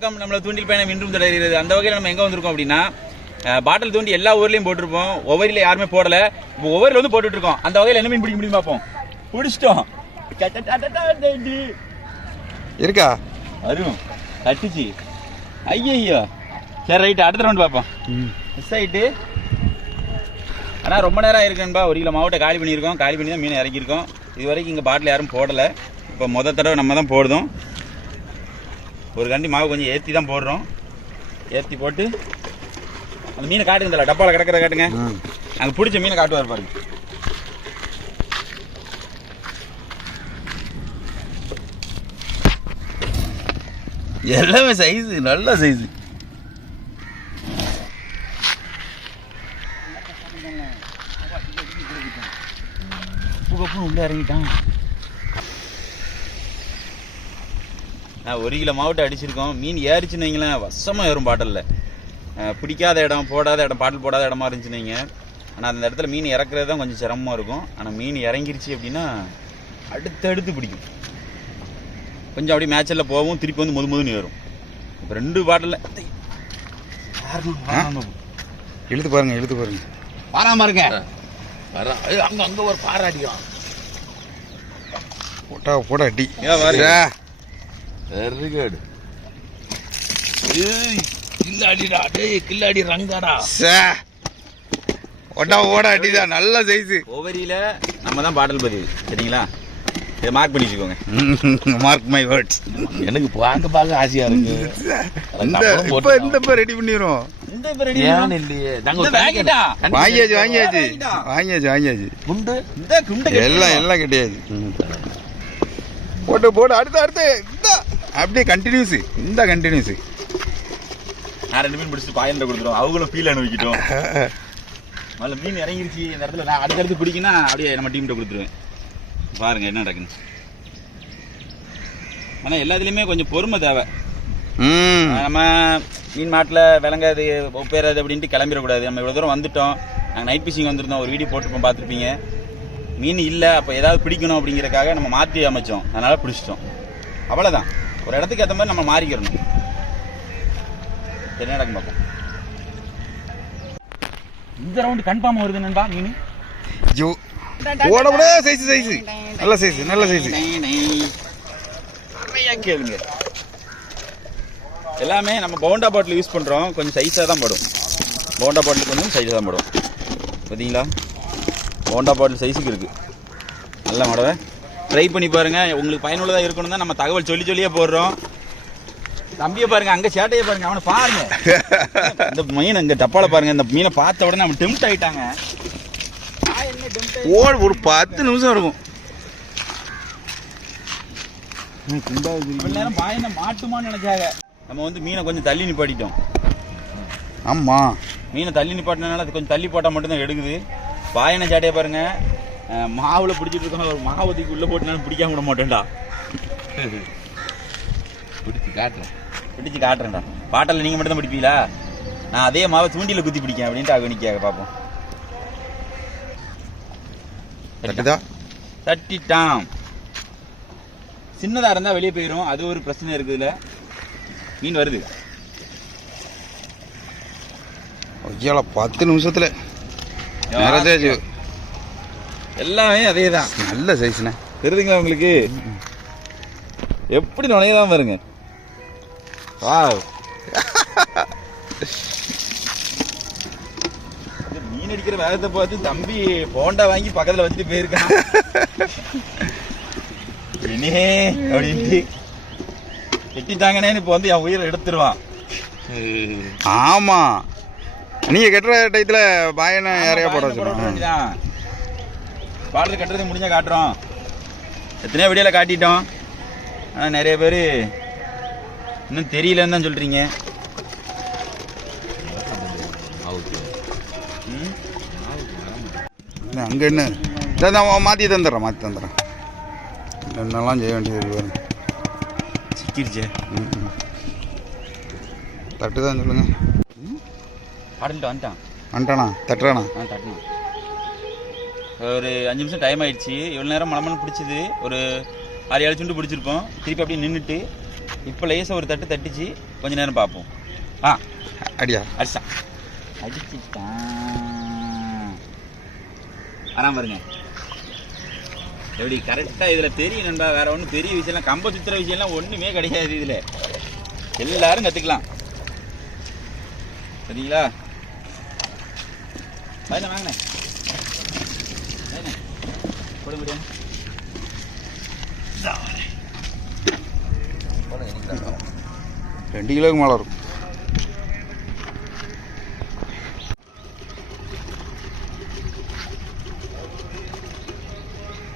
வணக்கம். நம்மள தூண்டில் பயணம் இன்றும் தொடர்கிறது. அந்த வகையில் நம்ம எங்கே வந்திருக்கோம் அப்படின்னா, பாட்டில் தூண்டி எல்லா ஊர்லேயும் போட்டிருப்போம். ஒவ்வொருல யாருமே போடலை. இப்போ ஒவ்வொருல வந்து போட்டுட்டு இருக்கோம். அந்த வகையில் என்ன மீன் பிடிக்க முடியும் பார்ப்போம். பிடிச்சிட்டோம். இருக்கா வரும் தட்டுச்சு. ஐயோ சரி ரைட்டு, அடுத்த ரவுண்டு பார்ப்போம். மிஸ் ஆகிட்டு ஆனால் ரொம்ப நேரம் ஆயிருக்குன்பா. 1 கிலோ மாவட்டம் காலி பண்ணியிருக்கோம். காலி பண்ணி தான் மீன் இறக்கியிருக்கோம். இது வரைக்கும் இங்கே பாட்டில் யாரும் போடலை. இப்போ மொதல் தடவை நம்ம தான் போடுதோம். ஒரு கண்டி மாவு கொஞ்சம் ஏற்றி தான் போடுறோம். ஏற்றி போட்டு அந்த மீனை காட்டுங்க, டப்பாவில் கிடக்கிறத காட்டுங்க. அங்கே பிடிச்ச மீனை காட்டுவார் பாருங்க. எல்லாமே சைஸு, நல்ல சைஸு. உள்ள இறங்கிட்டான். 1 கிலோ மாவட்டம் அடிச்சிருக்கோம். மீன் ஏறிச்சுன்னு வைங்களேன், வசமாக ஏறும் பாட்டிலில். பிடிக்காத இடம், போடாத இடம், பாட்டில் போடாத இடமா இருந்துச்சுன்னு வைங்க. ஆனால் அந்த இடத்துல மீன் இறக்குறது தான் கொஞ்சம் சிரமமாக இருக்கும். ஆனால் மீன் இறங்கிருச்சு அப்படின்னா அடுத்தடுத்து பிடிக்கும். கொஞ்சம் அப்படியே மேட்சில் போகும், திருப்பி வந்து முதுன்னு ஏறும். இப்போ 2 பாட்டில் இழுத்து பாருங்க, இழுத்து பாருங்க. பாராம இருங்க. அங்க ஒரு பாராட்டியும் போட்டா அடி. Very good. கில்லாடிடா, டேய் கில்லாடி ரங்காடா. ஓட அடிதான், நல்ல சைஸ். ஓவரியில நம்ம தான் பாட்டில் பதிவு, சரிங்களா? இதை மார்க் பண்ணி வச்சுக்கோங்க. Mark my words. எனக்கு பார்க்க ஆசையா இருக்கு. இந்த ரெடி பண்ணிடுவோம். வாங்கியாச்சு. எல்லாம் கிடையாது. போட்டு அடுத்து அப்படியே கண்டினியூஸ். இந்த கண்டினியூஸ் நான் 2 மீன் பிடிச்சிட்டு பாயன்ற கொடுத்துருவோம். அவங்களும் ஃபீல் அனுபவிக்கிட்டோம். முதல்ல மீன் இறங்கிருச்சு இந்த இடத்துல. நான் அடுத்தடுத்து பிடிக்கினா அப்படியே நம்ம டீம்கிட்ட கொடுத்துருவேன். பாருங்க என்ன நடக்குன்னு. ஆனால் எல்லாத்துலேயுமே கொஞ்சம் பொறுமை தேவை. நம்ம மீன் மாட்டில் விளங்காது, ஒப்பேறாது அப்படின்ட்டு கிளம்பிடக்கூடாது. நம்ம இவ்வளோ தூரம் வந்துட்டோம். நாங்கள் நைட் ஃபிஷிங் வந்திருந்தோம். ஒரு வீடியோ போட்டிருப்போம், பார்த்துருப்பீங்க. மீன் இல்லை, அப்போ ஏதாவது பிடிக்கணும் அப்படிங்கிறக்காக நம்ம மாற்றி அமைச்சோம். அதனால் பிடிச்சிட்டோம். அவ்வளோதான். ஒரு இடத்துக்கு ஏற்ற மாதிரி நம்ம மாறிக்கிறணும். என்ன நடக்கும் பார்ப்போம். இந்த ரவுண்டு கன்ஃபார்ம் வருது நண்பா மீன். சைஸ் நல்ல சைஸ். நிறையா கேளுங்க. எல்லாமே நம்ம பவுண்டா பாட்டில் யூஸ் பண்ணுறோம். கொஞ்சம் சைஸாக தான் படும். பவுண்டா பாட்டில் கொஞ்சம் சைஸாக தான் படும். பார்த்தீங்களா, பவுண்டா பாட்டில் சைஸுக்கு இருக்குது. நல்ல மடவை ட்ரை பண்ணி பாருங்கள். உங்களுக்கு பயனுள்ளதாக இருக்கணும் தான் நம்ம தகவல் சொல்லியே போடுறோம். தம்பியை பாருங்க, அங்கே சேட்டையை பாருங்க, அவனை பாருங்க. இந்த மீன் இங்கே டப்பாவில் பாருங்க. இந்த மீனை பார்த்த உடனே அவன் டெம்ட் ஆகிட்டாங்க. ஒரு 10 நிமிஷம் இருக்கும். நேரம் பாயின மாட்டுமான்னு நினைச்சாங்க. நம்ம வந்து மீனை கொஞ்சம் தள்ளி நிப்பாட்டிட்டோம். ஆமா, மீனை தள்ளி நிப்பாட்டினால அது கொஞ்சம் தள்ளி போட்டால் மட்டும்தான் எடுக்குது. பாயனை சேட்டையை பாருங்க. மாவுல பிடிச்சிட்டு இருக்கோம். ஒரு மாவத்துக்கு உள்ள போட்டுனாலும் பிடிக்காம விட மாட்டேன்டா. பிடிச்சு காட்டுறேன்டா. பாட்டில் நீங்க மட்டும் தான் பிடிப்பீங்களா? நான் அதே மாவை தூண்டில குத்தி பிடிக்கேன் அப்படின்ட்டு அகனிக்காக பார்ப்போம். தட்டிட்டான். சின்னதா இருந்தா வெளியே போயிடும். அது ஒரு பிரச்சனை இருக்குதுல. மீன் வருது. 10 நிமிஷத்துல எல்லாமே அதே தான். நல்ல சைஸ்ண்ணே. தெரியுதுங்களா உங்களுக்கு? எப்படி நுழையதான் பாருங்க. வாவ். மீன் அடிக்கிற வேகத்தை பார்த்து தம்பி போண்டா வாங்கி பக்கத்துல வச்சுட்டு போயிருக்கான். அப்படின்ட்டு கெட்டிட்டாங்கன்னு இப்போ வந்து என் உயிரை எடுத்துருவான். ஆமா, நீங்க கட்டுற டயத்துல பாயனை யாரையா போட வேண்டியதான். பாடல் கட்டுறது முடிஞ்சா காட்டுறோம். எத்தனையோ வீடியோல காட்டிட்டோம். ஆனால் நிறைய பேர் இன்னும் தெரியலன்னு தான் சொல்றீங்க. அங்க என்ன மாத்தி தந்துடுறேன். என்னெல்லாம் செய்ய வேண்டியது சிக்கிருச்சே. தட்டு தான் சொல்லுங்க. பாடல்கிட்ட வந்துட்டானா? தட்டுறானா? தட்டுனா. ஒரு 5 நிமிஷம் டைம் ஆயிடுச்சு. இவ்வளோ நேரம் மலமலம் பிடிச்சிது. ஒரு 6-7 சுண்டு பிடிச்சிருப்போம். திருப்பி அப்படியே நின்றுட்டு இப்போ லேசாக ஒரு தட்டு தட்டிச்சு. கொஞ்ச நேரம் பார்ப்போம். அடியா அடிச்சான், அடிச்சுட்டான். வராம பாருங்க எப்படி கரெக்டாக. இதில் தெரியும் நண்பா, வேற ஒன்றும் பெரிய விஷயம்லாம் கம்ப சுற்றுற விஷயம்லாம் ஒன்றுமே கிடையாது. இதில் எல்லாரும் கற்றுக்கலாம். சரிங்களா? வாங்கண்ணே வாங்கண்ணே போட முடியும். 2 கிலோவுக்கு மேலே இருக்கும்.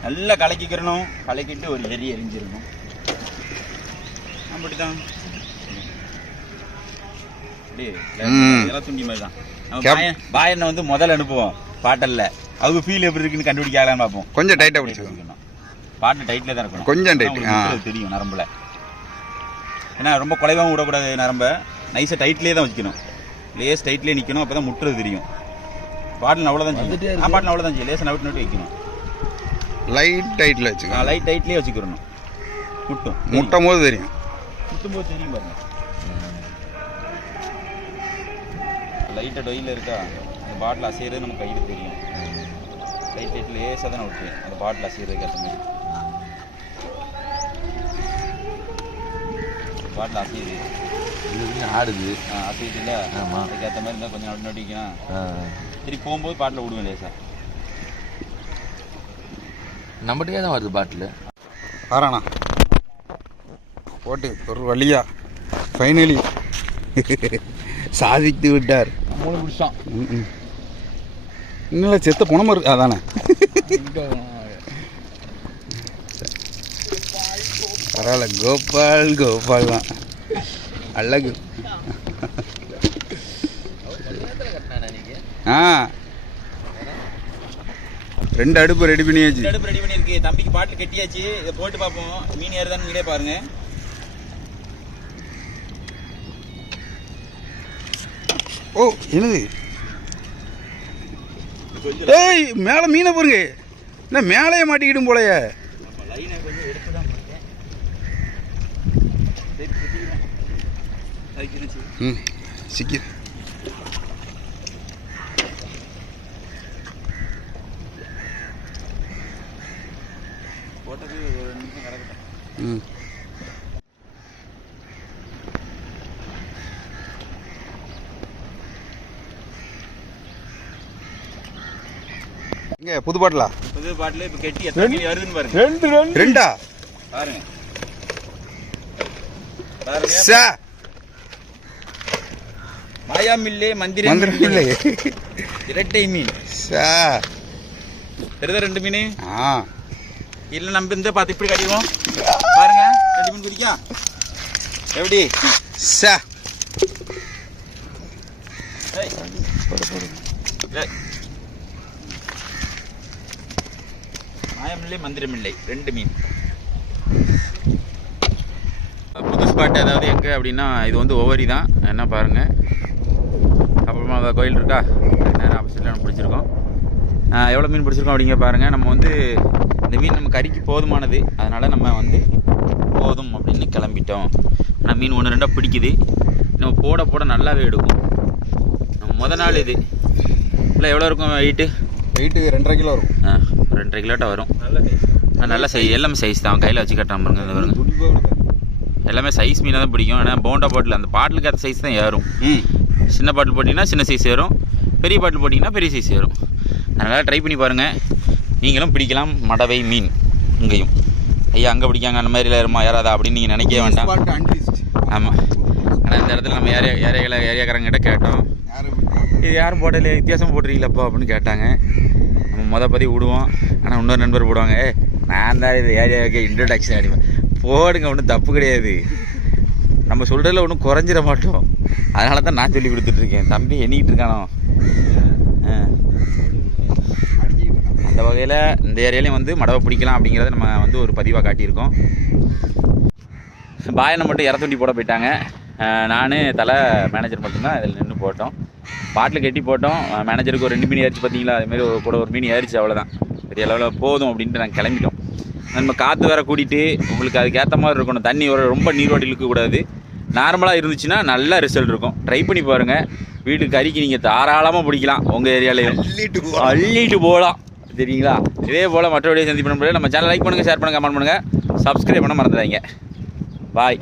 நல்லா கலக்கிக்கிறணும். கலக்கிட்டு ஒரு எரி எரிஞ்சிடணும். அப்படிதான் துண்டி மாதிரி தான். பாயனை வந்து முதல்ல அனுப்புவோம் பாட்டல்ல. அவங்க ஃபீல் எப்படி இருக்குன்னு கண்டுபிடிக்கலான்னு பார்ப்போம். கொஞ்சம் டைட்டாக பிடிச்சிக்கணும். பாட்டு டைட்டில் தான் இருக்கணும். கொஞ்சம் டைட் தெரியும் நரம்புல. ஏன்னா ரொம்ப குறைவாகவும் விடக்கூடாது. நரம்ப நைஸாக டைட்லேயே தான் வச்சுக்கணும். லேஸ் டைட்லேயே நிற்கணும். அப்போ தான் முட்டுறது தெரியும். பாட்டில் அவ்வளோதான் செய்யும். பாட்டில் அவ்வளோதான் செய்யும். லேசாக நவிட்டு நவிட்டு வைக்கணும். லைட் டைட்டில் வச்சுக்கணும். லைட் டைட்லேயே வச்சுக்கிறணும். முட்டும் போது தெரியும். முட்டும் போது தெரியும் பாருங்க. லைட்டாக டொயில் இருக்கா, அந்த பாட்டில் அசைகிறது நமக்கு கையில் தெரியும். லைட் டைட்டில் லேசாக தான் விட்டு அந்த பாட்டில் அசைகிறதுக்கு ஏற்ற மாதிரி பாட்டில் அசையுது. ஆடுது அசையுது இல்லை? ஆமாம். அதுக்கேற்ற மாதிரி இருந்தால் கொஞ்சம் நட்டு நட்டிக்கணும். சரி போகும்போது பாட்டில் விடுவேன் லேசாக. நம்மகிட்டே தான் வருது பாட்டில். ஆறாண்ணா போட்டு ஒரு வழியா ஃபைனலி சாதித்து விட்டார். 3 நிமிஷம். இன்னும் செத்த புணமா இருக்கு. அதானே பரவாயில்ல. கோபால் கோபால் தான் அழகு. ஆ 2 அடுப்பு ரெடி பண்ணியாச்சு. அடுப்பு ரெடி பண்ணியிருக்கு. தம்பிக்கு பாட்டில் கட்டியாச்சு. இதை போட்டு பார்ப்போம் மீன் ஏறுதான்னு நீங்களே பாருங்க. ஓ என்னது? ஏய் மேலே மீனை பாருங்க. என்ன மேலேயே மாட்டிக்கிடும் போலையே. ம் சிக்கி போட்டது ஒரு நிமிஷம் கிடக்கட்டும். ம் இங்கே புது பாட்டிலா? புது பாட்டில் இப்போ கெட்டி எத்தனை மீன் வருதுன்னு பாருங்க. 2 பாருங்க சா மாயாமில்லே மந்திரமில்லை இரட்டை மீன். சா தெரியுதா 2 மீன்? ஆ இல்லை நம்ம இந்த பார்த்து இப்படி கட்டிடுவோம் பாருங்க. 2 மீன் குடிக்கா எப்படி? சா மாயமில்லை மந்திரமில்லை 2 மீன். புது ஸ்பாட் அதாவது எங்கே அப்படின்னா இது வந்து ஒவ்வொரி தான். என்ன பாருங்கள். அப்புறமா கோயில் இருக்கா, நேரம் ஆப்போசிட்டில் நம்ம பிடிச்சிருக்கோம். எவ்வளோ மீன் பிடிச்சிருக்கோம் அப்படிங்க பாருங்கள். நம்ம வந்து இந்த மீன் நம்ம கறிக்கு போதுமானது, அதனால் நம்ம வந்து போதும் அப்படின்னு கிளம்பிட்டோம். ஆனால் மீன் 1-2 பிடிக்குது. நம்ம போட போட நல்லாவே எடுக்கும். நம்ம முத நாள் இது இல்லை எவ்வளோ இருக்கும் வெயிட்டு? 2.5 கிலோ இருக்கும். 2.5 கிலோட்ட வரும். நல்ல சைஸ், எல்லாமே சைஸ் தான். கையில் வச்சு கட்டாமல் பாருங்க. இந்த பாருங்க எல்லாமே சைஸ் மீனாக தான் பிடிக்கும். ஏன்னா போண்டா பாட்டில் அந்த பாட்டிலுக்கு அந்த சைஸ் தான் ஏறும். சின்ன பாட்டில் போட்டிங்கன்னா சின்ன சைஸ் ஏறும், பெரிய பாட்டில் போட்டிங்கன்னா பெரிய சைஸ் ஏறும். அதனால் ட்ரை பண்ணி பாருங்கள். நீங்களும் பிடிக்கலாம் மடவை மீன். இங்கேயும் ஐயா அங்கே பிடிக்காங்க அந்த மாதிரிலாம் ஏறுமா ஏறாதா அப்படின்னு நீங்கள் நினைக்கவே வேண்டாம். ஆமாம். ஆனால் இந்த இடத்துல நம்ம ஏரியாக்காரங்கிட்ட கேட்டோம், இது யாரும் போடலையே வித்தியாசமாக போட்டுருக்கீங்களப்பா அப்படின்னு கேட்டாங்க. நம்ம பதிவு விடுவோம். ஆனால் இன்னொரு நண்பர் போடுவாங்க, நான் தான் இது ஏரியாவுக்கு இன்ட்ரோடக்ஷன் அடிப்பேன். போடுங்க, ஒன்றும் தப்பு கிடையாது. நம்ம சொல்கிறதுல ஒன்றும் குறைஞ்சிட மாட்டோம். அதனால தான் நான் சொல்லி கொடுத்துட்ருக்கேன். தம்பி எண்ணிக்கிட்டு இருக்கானோ. அந்த வகையில் இந்த ஏரியாலையும் வந்து மடவை பிடிக்கலாம் அப்படிங்கிறத நம்ம வந்து ஒரு பதிவாக காட்டியிருக்கோம். பாயனை மட்டும் இறத்துண்டி போட போயிட்டாங்க. நான் தலை மேனேஜர் மட்டும்தான் இதில் நின்று போட்டோம். பாட்டில் கட்டி போட்டோம். மேனேஜருக்கு ஒரு 2 மீன் ஏறிச்சு பார்த்தீங்களா, அதுமாரி கூட ஒரு மீன் ஏறிச்சு. அவ்வளோதான், பெரிய அளவில் போதும் அப்படின்ட்டு நாங்கள் கிளம்பிட்டோம். நம்ம காற்று வேறு கூட்டிகிட்டு உங்களுக்கு அதுக்கேற்ற மாதிரி இருக்கணும். தண்ணி ரொம்ப நீரோடி இழுக்கக்கூடாது. நார்மலாக இருந்துச்சுன்னா நல்ல ரிசல்ட் இருக்கும். ட்ரை பண்ணி பாருங்கள். வீட்டுக்கு கறிக்கு நீங்கள் தாராளமாக பிடிக்கலாம். உங்கள் ஏரியாலையும் அள்ளிட்டு போகலாம். சரிங்களா? இதே போல் மற்ற வீடியோ சந்திப்பு நம்ம சேனல் லைக் பண்ணுங்கள், ஷேர் பண்ணுங்கள், கமெண்ட் பண்ணுங்கள், சப்ஸ்கிரைப் பண்ண மறந்துடாதீங்க. பாய்.